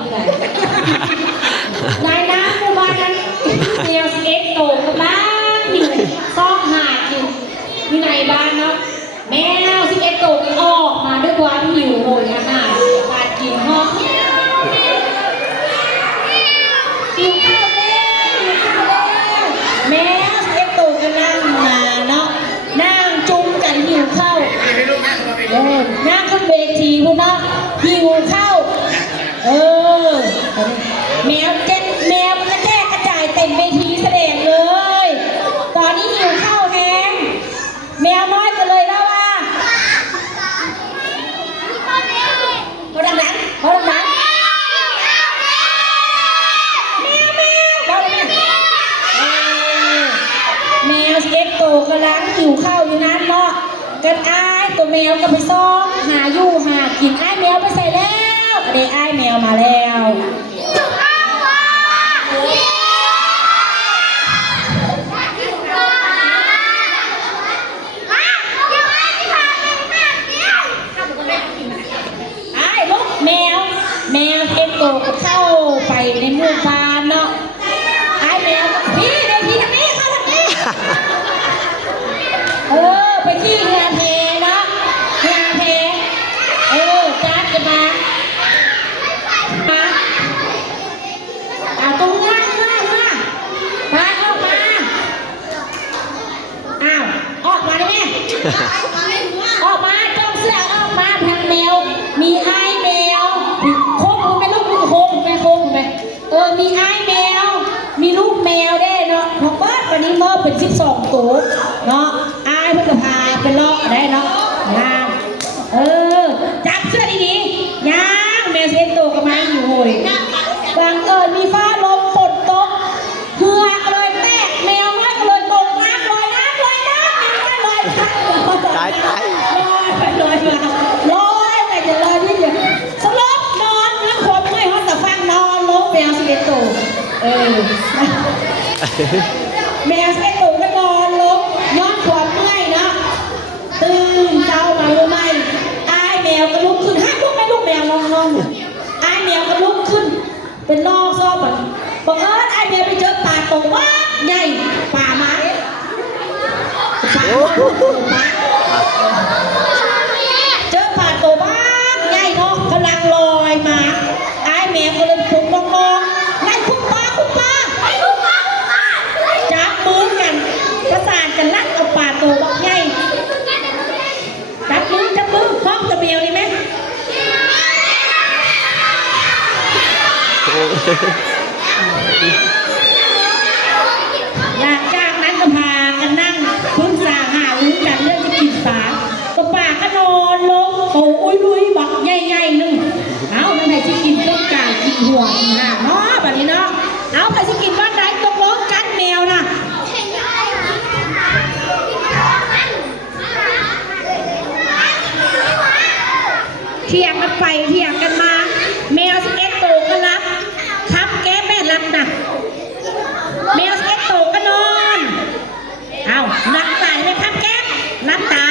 อยู่ไหนนายน้ำประมาณนั้นแมวสเก็ตโตกับบ้านอยู่ซอกหาดอยู่ที่ไหนบ้านเนาะแมวสเก็ตโตก็ออกมาด้วยความหิวโหยอาหารการกินห้องหิวข้าวแล้วแมวสเก็ตโตก็นั่งมาเนาะนั่งจุ้มกันหิวข้าวนั่งขึ้นเวทีคุณเนาะหิวข้าวแมวมันกระแทกกระจายเต็มเวทีแสดงเลยตอนนี้หิวข้าวแฮงแมวน้อยก็เลยแล้วว่าเขาดังแมวเอ็กโตกำลังหิวข้าวอยู่นั้นเนาะกันอ้ายตัวแมวก็ไปซ่องหาอยู่หากินอ้ายแมวไปใส่แล้วเด็กอ้ายแมวมาแล้วแมวเอ็กโตก็เข้าไปในหมู่บ้านเนาะไอ้แมวพี่เดี๋ยวพี่ทางนี้เข้าทางนี้ไปที่งานเพเนาะงานเพจ้าจะมาตรงง่ายมาออกมาออกมาได้ไหมออกมาจ้องเสื้อออกมาทางแมวมีไอ้แมวมีไอ้แมวมีลูกแมวได้เนาะพอเปิดวันนี้มอบเป็น12ตัวเนาะไอ้เพื่อนพาเป็นเลาะได้เนาะจับเสื้อดีๆย่างแมวเซ็นโตกับมันอยู่โหยบางมีฟ้าลมฝนตกเหือกเลยแตกแมวน้อยก็เลยตกน้ำลอยน้ำลอยมาลอยแต่จะลอยที่เดียวสลบนอนน้ำขมไม่ฮอตแต่ฟังนอนลงแมวสเก็ตโตแมวสเก็ตโตก็นอนลงย้อนความเมื่อยนะตื่นเช้ามารู้ไหมไอ้แมวก็ลุกขึ้นห้าลูกแมวนอนไอ้แมวก็ลุกขึ้นเป็นนอกซอกแบบบังเอิญไอ้แมวไปเจอป่าโตว่าใหญ่ป่าไม้เจอป่าโตบ้างใหญ่เนาะกำลังลอยมาไอ้แมวก็เลยปลุกน้องๆนั่นคุณป้าจับมือกันประสานกันลัดเอาป่าโตบักใหญ่จับมือพร้อมกับแมวดีไหมหลังจากนั้นก็พากันนั่งพึ่งสาหาลุ้นกันเรื่องจะกินปลาตัวป่าก็นอนลงโอ้ยลุยบักใหญ่นึงเอาทำไมที่กินต้นกายกินหัวเนาะแบบนี้เนาะเอาใครที่กินบ้านไหนตกลงกันแมวนะเถียงกันไปเถียงกันมาแมวสเก็ตโตก็รับครับแกแม่รับนะแมวสเก็ตโตก็นอนเอาหลับตาไหมครับแกรับตา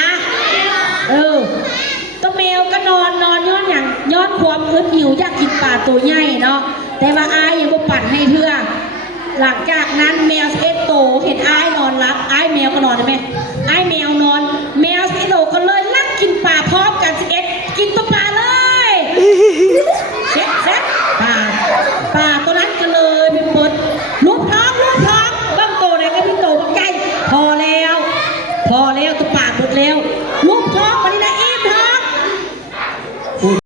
ตัวแมวก็นอนย้อนความอึดหิวอยากกินปลาตัวใหญ่เนาะแต่ว่าอ้ายยังบ่ปั่นให้เถื่อหลังจากนั้นแมวสเก็ตโตเห็นอ้ายนอนรับอ้ายแมวก็นอนได้ไหมอ้ายแมวนอนแมวสเก็ตโตก็เลยลักกินปลาพร้อมกันสเก็ตกินตัวปลาเลยเช็ด